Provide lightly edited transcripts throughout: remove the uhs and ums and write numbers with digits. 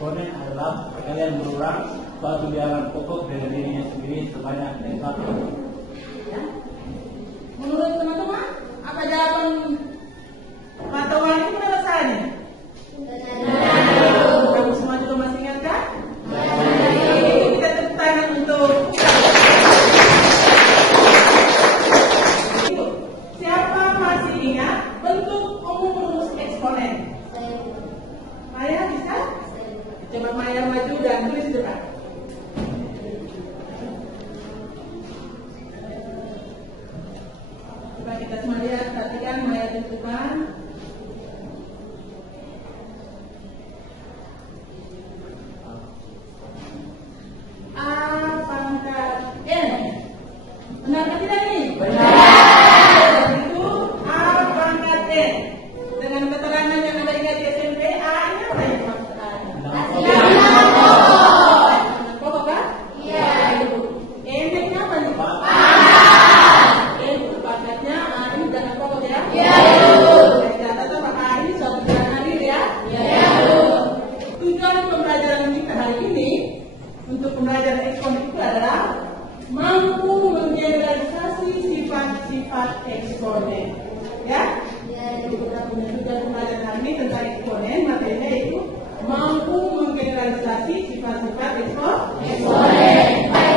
eksponen adalah kalian mengulang suatu bilangan pokok dari dirinya sendiri sebanyak 1. Ya. Menurut teman-teman, apa jawaban mata uang itu penyelesaiannya? Kamu semua juga masih ingat kan? Kita tepuk tangan untuk siapa masih ingat bentuk umum rumus eksponen? Maya bisa? Coba Maya maju dan tulis di depan. Coba kita semua lihat, perhatikan Maya di depan. A pangkat N. Benar atau tidak nih? Benar. Itu A pangkat N. Dengan keterangan yang Anda ingat di SMP, A ini apa yang maksud A? Pokok kan? Iya. N-nya apa nih? N itu pangkatnya, A ini jangan pokok ya? Iya. Catat apa A ini suatu bilangan hadir ya? Iya. Tujuan pembelajaran kita hari ini untuk pembelajaran eksponen itu adalah mampu menggeneralisasi sifat-sifat eksponen. Ya? Jadi kita punya tujuan pembelajaran hari ini tentang eksponen, materinya itu mampu menggeneralisasi sifat-sifat eksponen.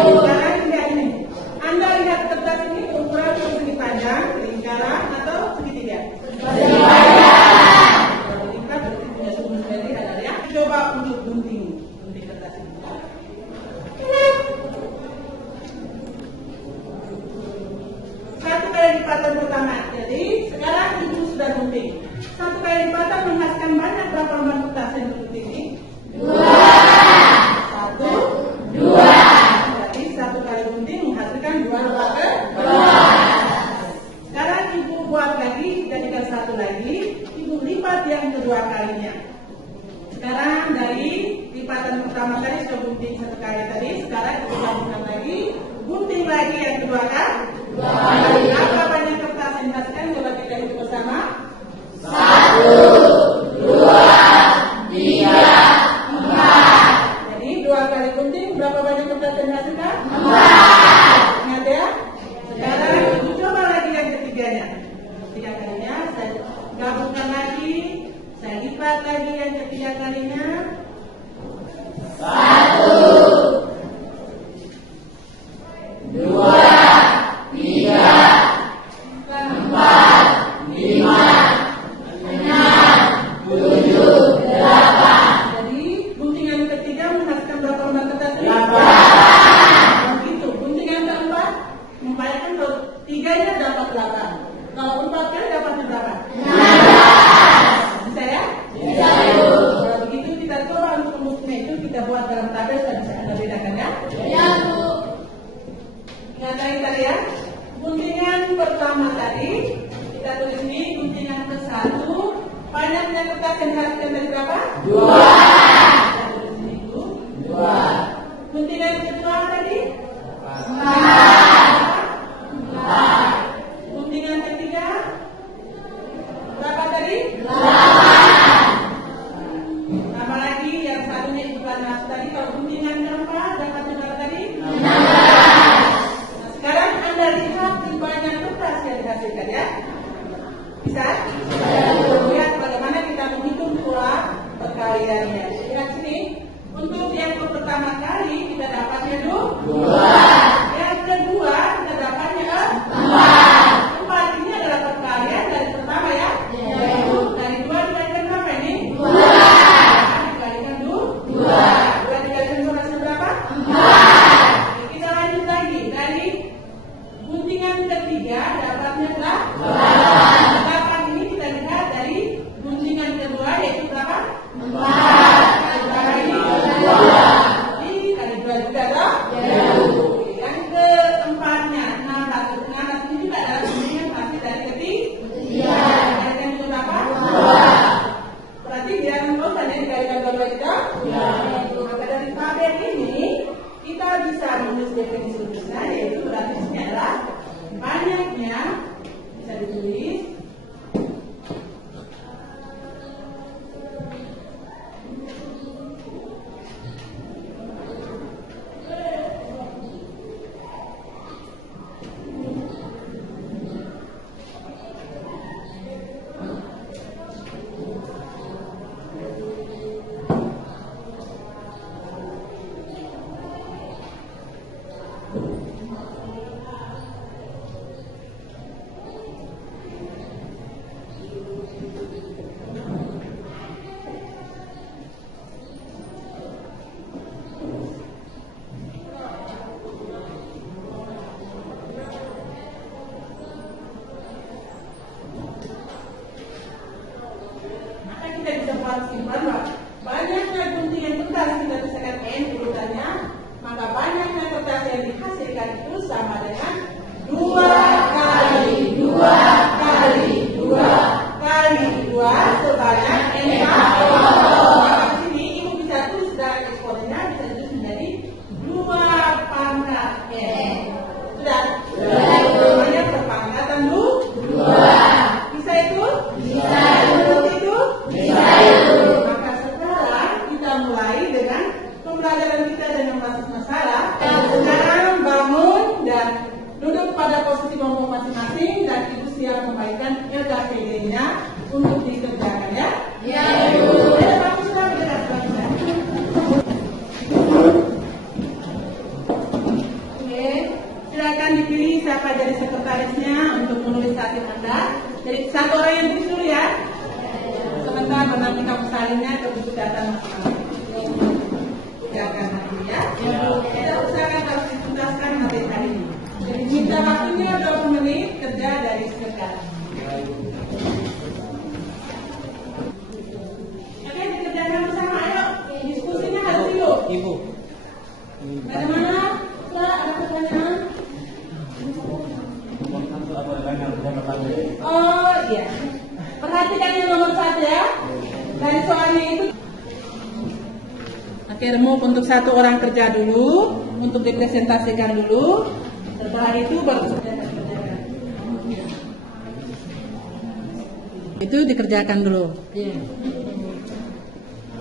Sekarang lihat ini. Anda lihat kertas ini ukuran persegi panjang, lingkaran atau segitiga? Persegi panjang. Kalau lingkar berarti punya sumber sendiri ada ya. Coba untuk gunting kertas ini. Satu kali lipatan pertama. Jadi sekarang ibu sudah gunting. Satu kali lipatan menghasilkan banyak berapa lembar kertas yang bergunting ini? 2. 1, 2. Jadi satu kali gunting menghasilkan 2 lembar kertas. Sekarang ibu buat lagi, jadikan satu lagi. Ibu lipat yang kedua kalinya. Sekarang dari lipatan pertama tadi sudah gunting satu kali tadi. Sekarang ibu lanjutkan lagi, gunting lagi yang kedua kan? 2 kali. Apa banyak kertas yang dihasilkan? Coba kita hitung bersama. 1, 2, 3, 4. Jadi 2 kali gunting berapa banyak kertas yang dihasilkan? 4. Ingat ya? Sekarang ibu coba lagi yang ketiganya. Ketiga kalinya saya gabungkan lagi, saya lipat lagi yang ketiga kalinya. 1, 2, 3, 4. Ibu. Ada mana? Ada pertanyaan? Oh iya. Perhatikan yang nomor 1 ya. Dari soalnya itu. Oke, remove untuk 1 orang kerja dulu, untuk dipresentasikan dulu. Setelah itu baru sudah dikerjakan. Itu dikerjakan dulu. Iya.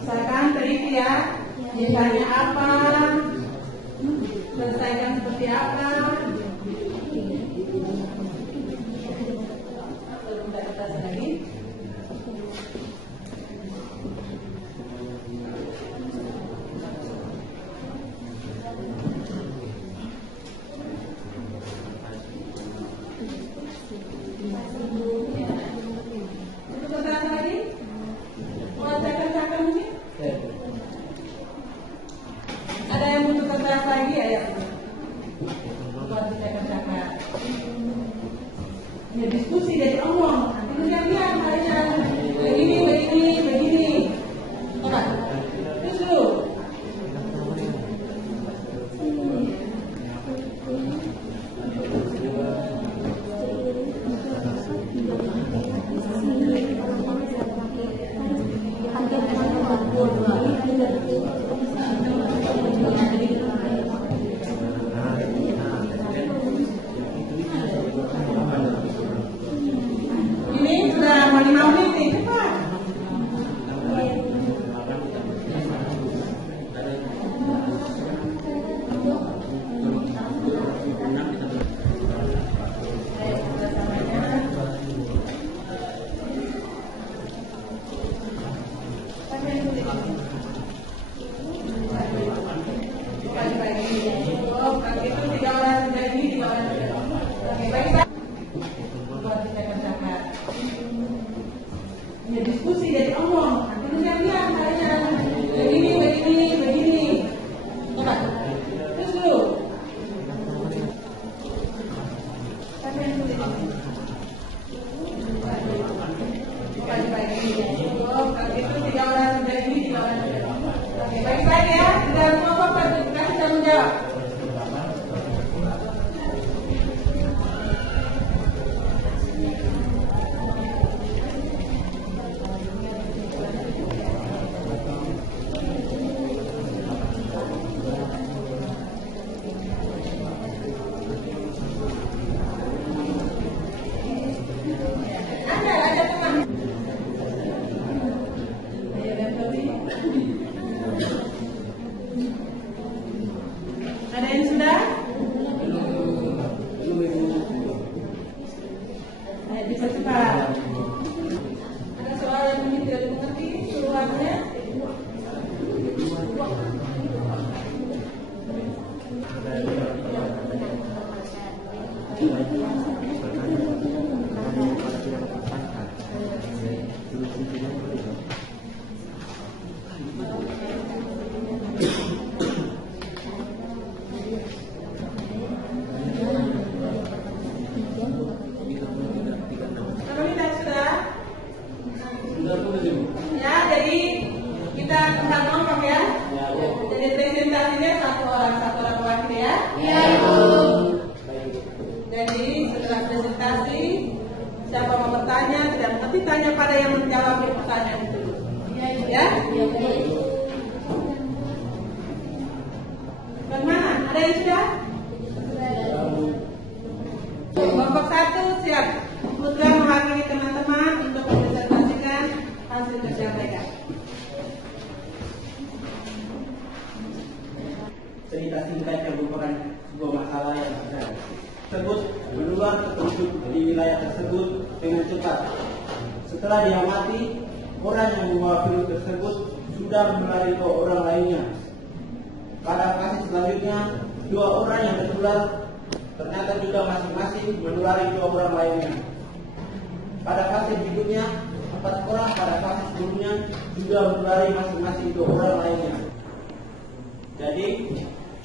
Misalkan teliti ya. Ditanya apa? Selesaikan seperti apa? Lagi. Ada yang butuh kertas lagi ya? Buat dikerjakan. Ya diskusi dari omong. Nanti kemudian harinya begini. Coba. Terus dulu. Ini sudah mau 5 menit nih, cepat. Oh, kalau itu 3 orang sudah ini 3 orang sudah. Oke, baik. Buat dikerjakan. Ya diskusi dari omong. Nanti kemudian harinya begini. Coba. Terus dulu. Oh, kalau itu 3 orang sudah ini 3 orang sudah. Oke, baik ya. Sudah semua Bapak kasih tanggung jawab. Ada teman. Ayo Dantoni. Ada yang sudah? Ayo dipercepat. Ada soal yang mungkin tidak dimengerti keluarnya. Kalau tidak sudah? Ya, jadi kita tentang ngomong ya. Jadi presentasinya 1 orang wakil ya. Iya, Ibu. Jadi setelah presentasi, siapa mau bertanya, dan nanti tanya pada yang menjawab pertanyaan itu. Ya? Bagaimana? Ada yang sudah? Kelompok 1 siap. Putra mewakili teman-teman untuk mempresentasikan hasil kerja mereka. Cerita singkat yang merupakan sebuah masalah yang tersebut menular ke penduduk di wilayah tersebut dengan cepat. Setelah diamati, orang yang membawa virus tersebut sudah menulari 2 orang lainnya. Pada kasus selanjutnya, 2 orang yang tertular ternyata juga masing-masing menulari 2 orang lainnya. Pada fase berikutnya, 4 orang pada fase sebelumnya juga menulari masing-masing 2 orang lainnya. Jadi,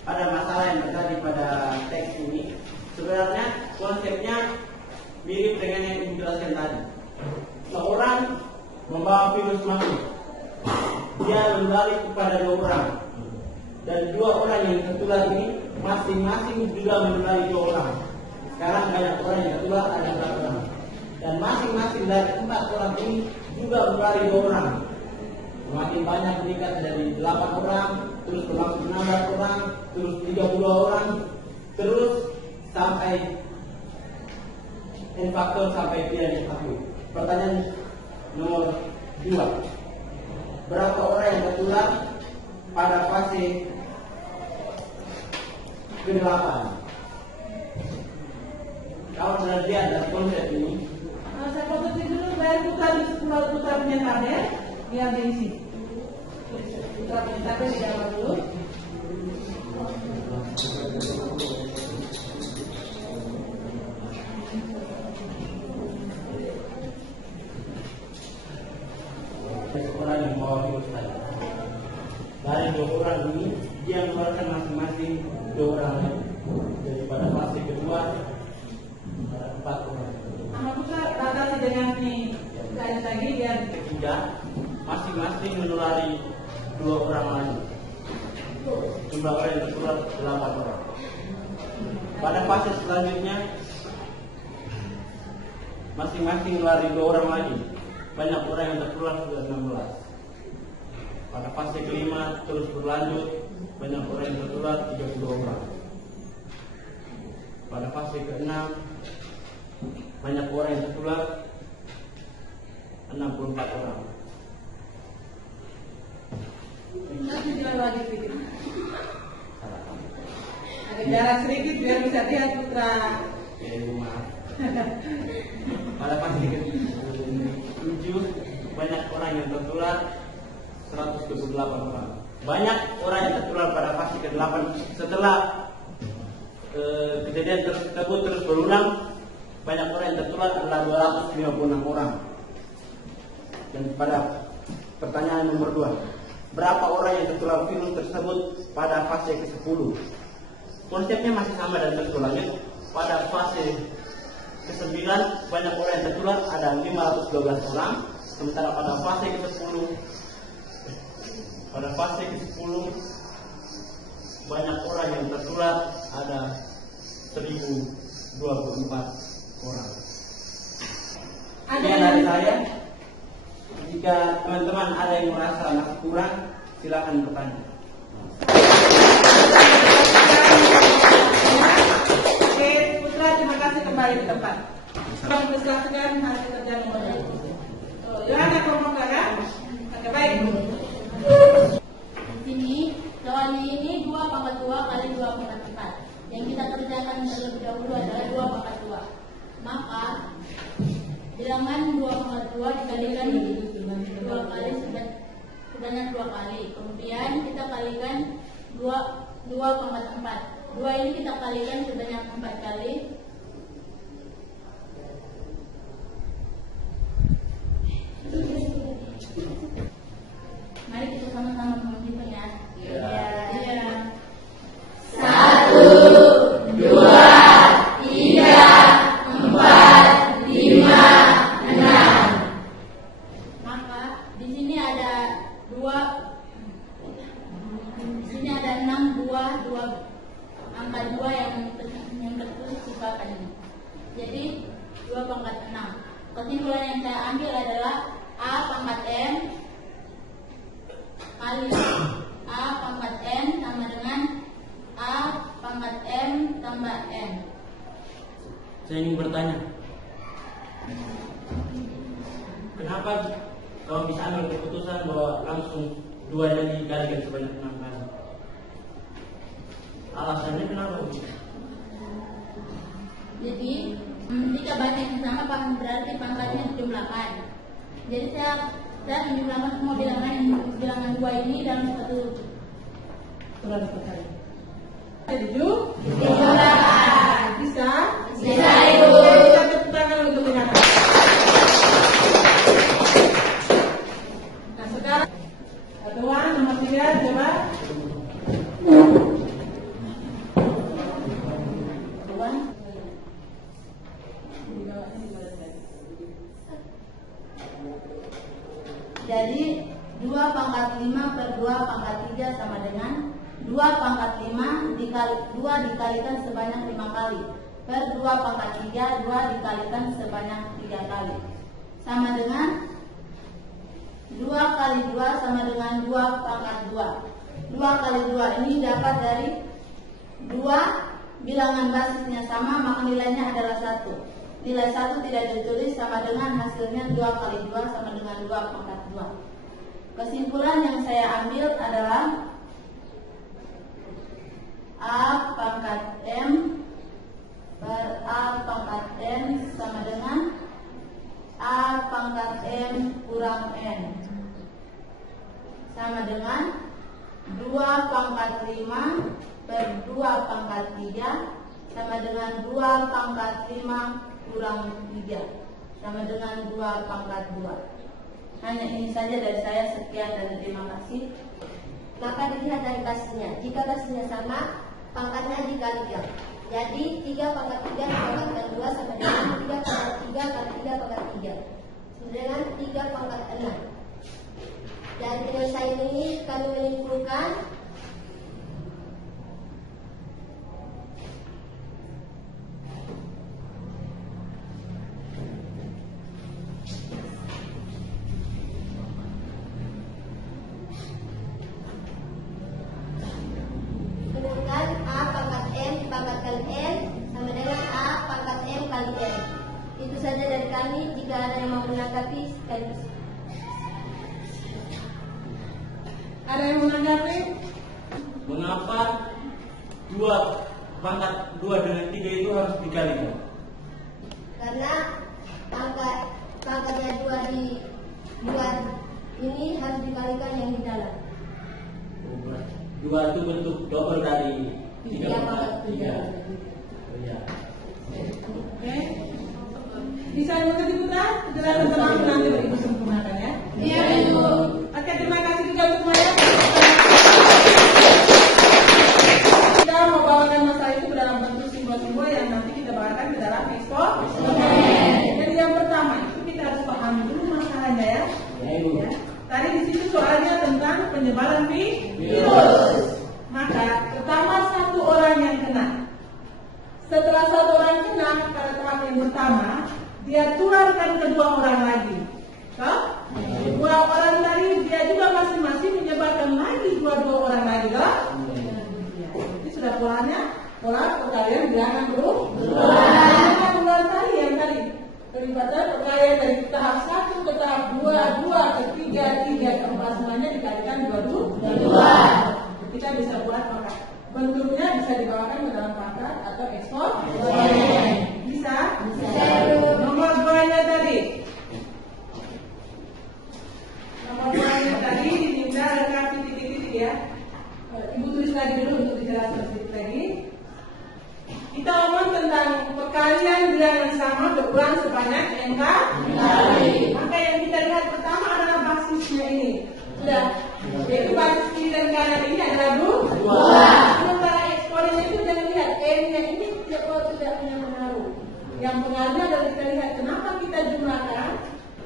ada masalah yang terjadi pada teks ini. Sebenarnya konsepnya mirip dengan yang dijelaskan tadi. Seorang membawa virus masuk, dia menulari kepada 2 orang. Dan 2 orang yang tertular ini masing-masing juga menulari 2 orang. Sekarang banyak orang yang tertular, ada 4 orang. Dan masing-masing dari 4 orang ini juga menulari 2 orang. Semakin banyak meningkat dari 8 orang, terus berlangsung 16 orang, terus 32 orang, terus sampai n faktor sampai tidak diketahui. Pertanyaan nomor 2. Berapa orang yang tertular pada fase ke-8? Kalau sudah lihat dari konsep ini, Saya fotokin dulu, bayar putar punya tabel, biar diisi. Putar punya tabel di awal dulu. seseorang yang membawa virus tadi. Dari 2 orang ini, dia mengeluarkan masing-masing 2 orang lagi. Jadi pada fase kedua, ada 4 orang. Sama putar batasi dengan nih, garis lagi dan Ketiga, masing-masing menulari 2 orang lagi. Jumlah orang yang tertular 8 orang. Pada fase selanjutnya, masing-masing menulari 2 orang lagi. Banyak orang yang tertular sudah 16. Pada fase kelima terus berlanjut, banyak orang yang tertular 32 orang. Pada fase ke-6, banyak orang yang tertular 64 orang. nanti jalan lagi sedikit. Salah kamu. Ada jarak sedikit biar bisa lihat putra. Ya, Ibu, maaf. Pada fase ke-7, banyak orang yang tertular 128 orang. Banyak orang yang tertular pada fase ke-8 setelah kejadian tersebut terus berulang. Banyak orang yang tertular adalah 256 orang. Dan pada pertanyaan nomor 2, berapa orang yang tertular virus tersebut pada fase ke-10? Konsepnya masih sama dan terus berlanjut. Pada fase ke-9, banyak orang yang tertular ada 512 orang. Sementara pada fase ke-10, banyak orang yang tertular ada 1024 orang. Sekian dari saya. Jika teman-teman ada yang merasa masih kurang, silakan bertanya. Oke, putra terima kasih kembali di tempat. Kami persilakan hasil kerja nomor 1. Yohana Komongga kan? Oke, baik. Di sini soalnya ini 2 pangkat 2 kali 2 pangkat 4. Yang kita kerjakan terlebih dahulu adalah 2 pangkat 2. Maka bilangan 2 pangkat 2 dikalikan 2 kali sebanyak 2 kali. Kemudian kita kalikan 2 pangkat 4. 2 ini kita kalikan sebanyak 4 kali. Mari kita sama-sama menghitung ya. Iya. 1, 2, 3, 4, 5, 6. Maka di sini ada 6 2 angka 2 yang tertulis sifatkan ini. Jadi 2 pangkat 6. Kesimpulan yang saya ambil adalah A pangkat M kali A pangkat N sama dengan A pangkat M tambah N. Saya ingin bertanya, kenapa kalau bisa ambil keputusan bahwa langsung 2 yang dikalikan sebanyak 6 kali? Alasannya kenapa? Jadi jika banyak yang sama berarti pangkatnya dijumlahkan. Jadi saya menjumlahkan semua bilangan 2 ini dalam satu Sudah selesai. 7. dijumlahkan. Bisa? Bisa, Ibu. Kita tepuk tangan untuk lihat. Nah sekarang satuan nomor 3 coba. Jadi 2 pangkat 5 per 2 pangkat 3 sama dengan 2 pangkat 5 2 dikalikan sebanyak 5 kali per 2 pangkat 3 2 dikalikan sebanyak 3 kali sama dengan 2 kali 2 sama dengan 2 pangkat 2. 2 kali 2 ini dapat dari 2 bilangan basisnya sama, maka nilainya adalah 1. Nilai 1 tidak ditulis, sama dengan hasilnya 2 kali 2 sama dengan 2 pangkat 2. Kesimpulan yang saya ambil adalah A pangkat M per A pangkat N sama dengan A pangkat M kurang N sama dengan 2 pangkat 5 per 2 pangkat 3 sama dengan 2 pangkat 5 kurang 3 sama dengan 2 pangkat 2. Hanya ini saja dari saya, sekian dan terima kasih. Maka dilihat dari kasihnya. Jika kasihnya sama, pangkatnya dikalikan. Jadi 3 pangkat 3 dipangkatkan 2 sama dengan 3 pangkat 3 kali 3 pangkat 3 sama dengan 3 pangkat 6. Dan penyelesaian ini kami menyimpulkan A pangkat M pangkat kali N sama dengan A pangkat M kali N. Itu saja dari kami. Jika ada yang mau menanggapi, sekaligus. Ada yang menanggapi? Mengapa 2 pangkat 2 dengan 3 itu harus dikalikan? Karena pangkatnya 2 di luar ini harus dikalikan yang di dalam. 2 itu bentuk double dari 3 Tiga pangkat pangkat 3. 3. Oh iya. Oke. Bisa mengikuti kita? Penjelasan teman nanti Ibu sempurnakan ya. Iya, Ibu. Oke, terima kasih juga untuk semuanya. Kita mau bawakan masalah itu ke dalam bentuk simbol-simbol yang nanti kita bawakan ke dalam eksponen. Jadi yang pertama itu kita harus pahami dulu masalahnya ya. Ya, Ibu. Ya. Tadi di situ soalnya tentang penyebaran virus. Maka pertama 1 orang yang kena. Setelah 1 orang kena pada tahap yang pertama, dia tularkan ke 2 orang lagi. Toh? 2 orang tadi dia juga masing-masing menyebarkan lagi 2 orang lagi, toh? Ya, itu sudah pola perkalian bilangan berulang tadi yang tadi. Pelibatan perkalian dari tahap 1 ke tahap 2, 2 ke 3, 3 ke 4 semuanya dikalikan 2. Kita bisa buat maka bentuknya bisa dibawakan ke dalam pangkat atau eksponen. Bisa? Nomor 2-nya tadi. Nomor 2-nya tadi diminta lengkap titik-titik ya. Ibu tulis lagi dulu untuk dijelaskan sedikit lagi. Kita ngomong tentang perkalian bilangan sama berulang sebanyak n kali. Maka yang kita lihat pertama adalah basisnya ini. Sudah. Yaitu basis kiri dan kanan ini adalah 2. Sementara eksponennya itu kita lihat n-nya ini tidak punya pengaruh. Yang pengaruhnya adalah kita lihat kenapa kita jumlahkan,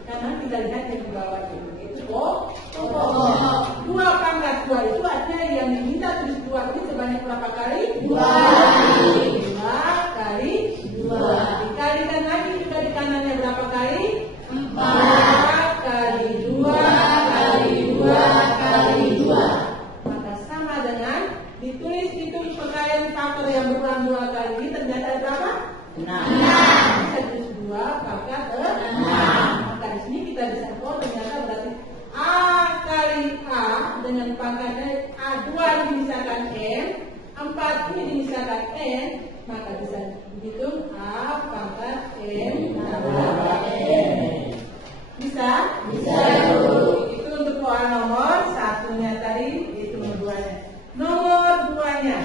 karena kita lihat yang di bawah itu. Itu pokok. 2 pangkat 2 itu artinya yang diminta tulis 2 ini sebanyak berapa kali? 2 kali 2. Dikalikan lagi juga di kanannya berapa kali? 4 kali 2 kali 2 kali 2. Maka sama dengan ditulis itu perkalian faktor yang berulang 2 kali ini ternyata berapa? 6. Kita tulis 2 pangkat 6. Maka di sini kita bisa ternyata berarti A kali A dengan pangkatnya A2 dimisalkan N, 4 ini dimisalkan N, maka bisa dihitung A pangkat N tambah N. Bisa? Bisa. Itu untuk soal nomor 1-nya tadi, itu nomor 2-nya. Nomor 2-nya.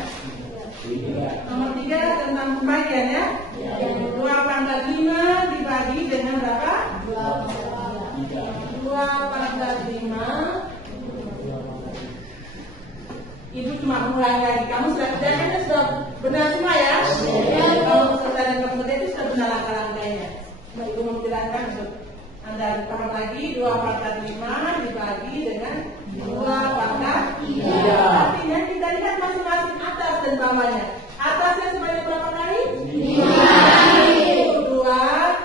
Nomor 3 tentang pembagian ya. 2 pangkat 5 dibagi dengan berapa? 2 pangkat 5. Ibu cuma mengulangi lagi. Kamu sudah kerjakan, sudah benar semua ya? Kalau selesai dan kemudian itu sudah benar langkah-langkahnya. Ibu menjelaskan untuk Anda paham lagi. 2 pangkat 5 dibagi dengan 2 pangkat 3. Artinya kita lihat bawahnya. Atasnya sebanyak berapa kali? 5 2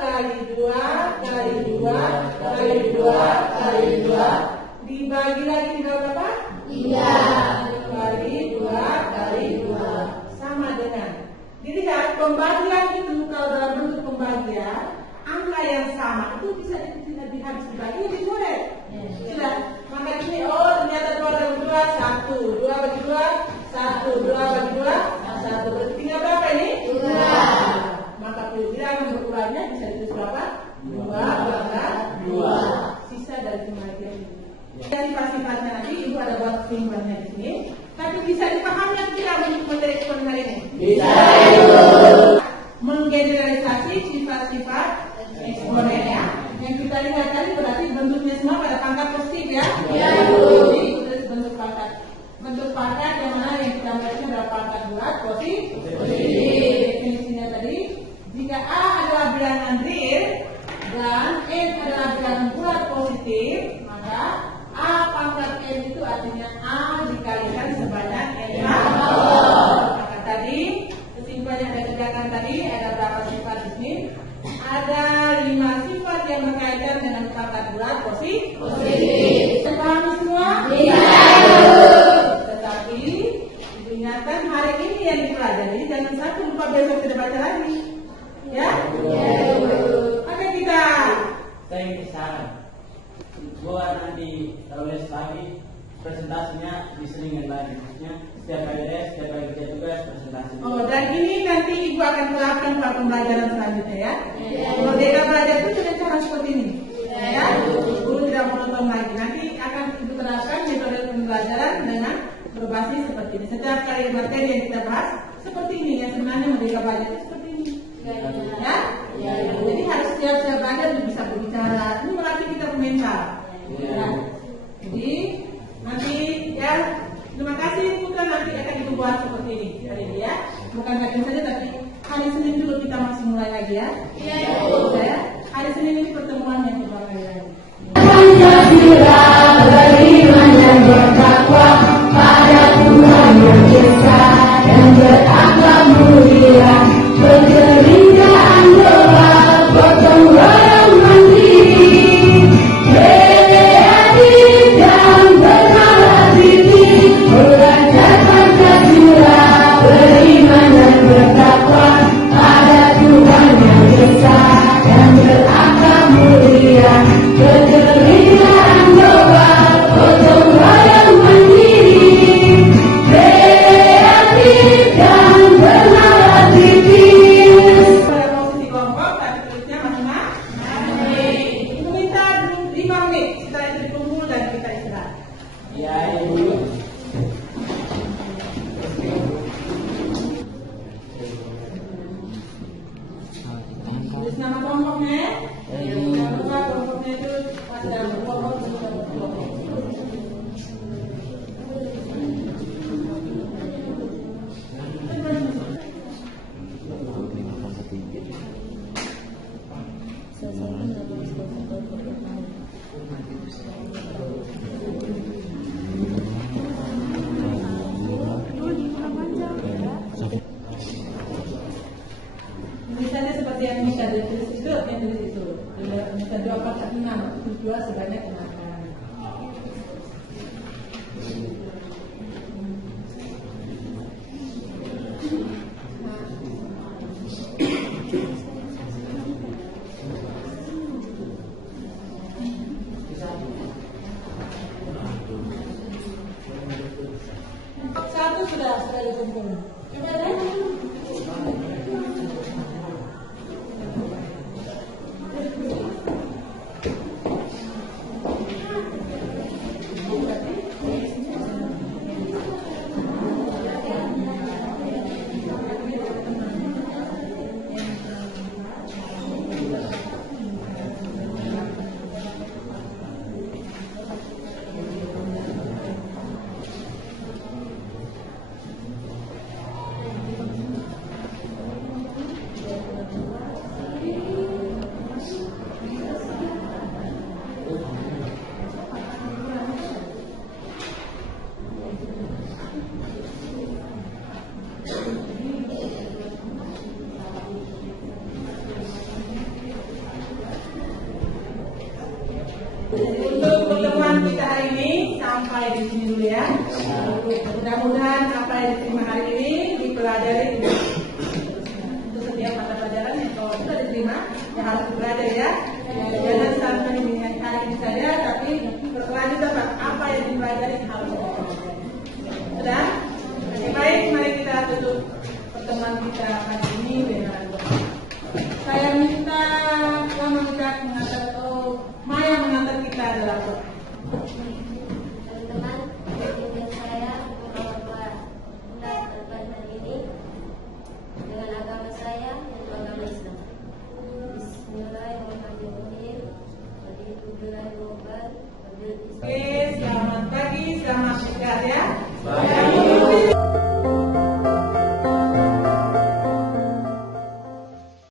kali 2 kali 2 kali 2 kali 2. Dibagi lagi tinggal berapa? 3 kali 2 kali 2. Sama dengan. Dilihat pembagian itu kalau dalam bentuk pembagian, angka yang sama itu bisa tidak habis dibagi jadi boleh. Sudah. Maka ini ternyata 2 bagi 2 1, 2 bagi 2 1, 2 bagi 2 1. Berarti tinggal berapa ini? 2. Maka bilangan berkurangnya bisa ditulis berapa? 2 pangkat 2. Sisa dari pembagian ini. Sifat-sifatnya nanti ibu ada buat simpannya di sini. Tapi bisa dipahami atau tidak untuk materi hari ini? Bisa. Menggeneralisasi sifat-sifat eksponen ya. Yang kita lihat tadi berarti bentuknya semua pada pangkat positif ya. Jadi itu bentuk pangkat. Bentuk pangkat yang mana yang kita baca adalah pangkat bulat positif. Definisinya tadi, jika A adalah bilangan real dan N adalah bilangan bulat positif, maka A pangkat N itu artinya A dikalikan sebanyak N pangkat. Maka tadi kesimpulannya ada kerjakan tadi ada berapa sifat di sini? Ada 5 sifat yang berkaitan dengan pangkat bulat positif. Pahami semua? Iya. Tetapi diingatkan hari ini yang dipelajari jangan satu lupa besok tidak baca lagi. Ya? Oke kita. Saya ingin saran. Buat nanti terus lagi presentasinya diselingin lagi, maksudnya setiap kali setiap kali kerja tugas presentasi. Oh, dan ini nanti ibu akan terapkan pada pembelajaran selanjutnya ya. Merdeka belajar itu dengan cara seperti ini. Ya, guru tidak monoton lagi. Nanti akan ibu terapkan metode pembelajaran dengan berbasis seperti ini. Setiap kali materi yang kita bahas seperti ini ya, sebenarnya merdeka belajar itu seperti ini. Ya. Jadi harus siap-siap belajar untuk bisa berbicara. Ini melatih kita mental. Ya. Jadi nanti ya terima kasih Putra, nanti akan ibu buat seperti ini hari ini ya. Bukan hari ini saja tapi hari Senin dulu kita masih mulai lagi ya. Iya ibu. Ya. Hari Senin ini pertemuan yang kedua kali lagi. Pancasila beriman dan bertakwa pada Tuhan yang Esa dan berakhlak mulia, berkeringat doa, gotong royong mandiri, kreatif dan bernalar-diri, belajar Pancasila beriman dan bertakwa pada Tuhan yang Esa dan berakhlak mulia, berkeringat doa, gotong royong mandiri, kreatif dan bernalar-diri. Pada posisi kelompok tadi tulisnya masing-masing. Ibu minta 5 menit. Setelah itu dikumpul dan kita istirahat. Ya ibu. Tulis nama kelompoknya ya. Jangan lupa kelompoknya itu pada kelompok juga kelompok. Misalnya seperti yang ini tadi tulis itu, yang tulis itu. Misalnya 2 pangkat 6, 2 sebanyak 6 kali. Satu sudah dikumpul. Coba deh. di sini dulu ya. Mudah-mudahan apa yang diterima hari ini dipelajari untuk setiap mata pelajaran yang kalau sudah diterima yang harus dipelajari ya. Jangan sampai hari ini saja, tapi berkelanjutan apa yang dipelajari harus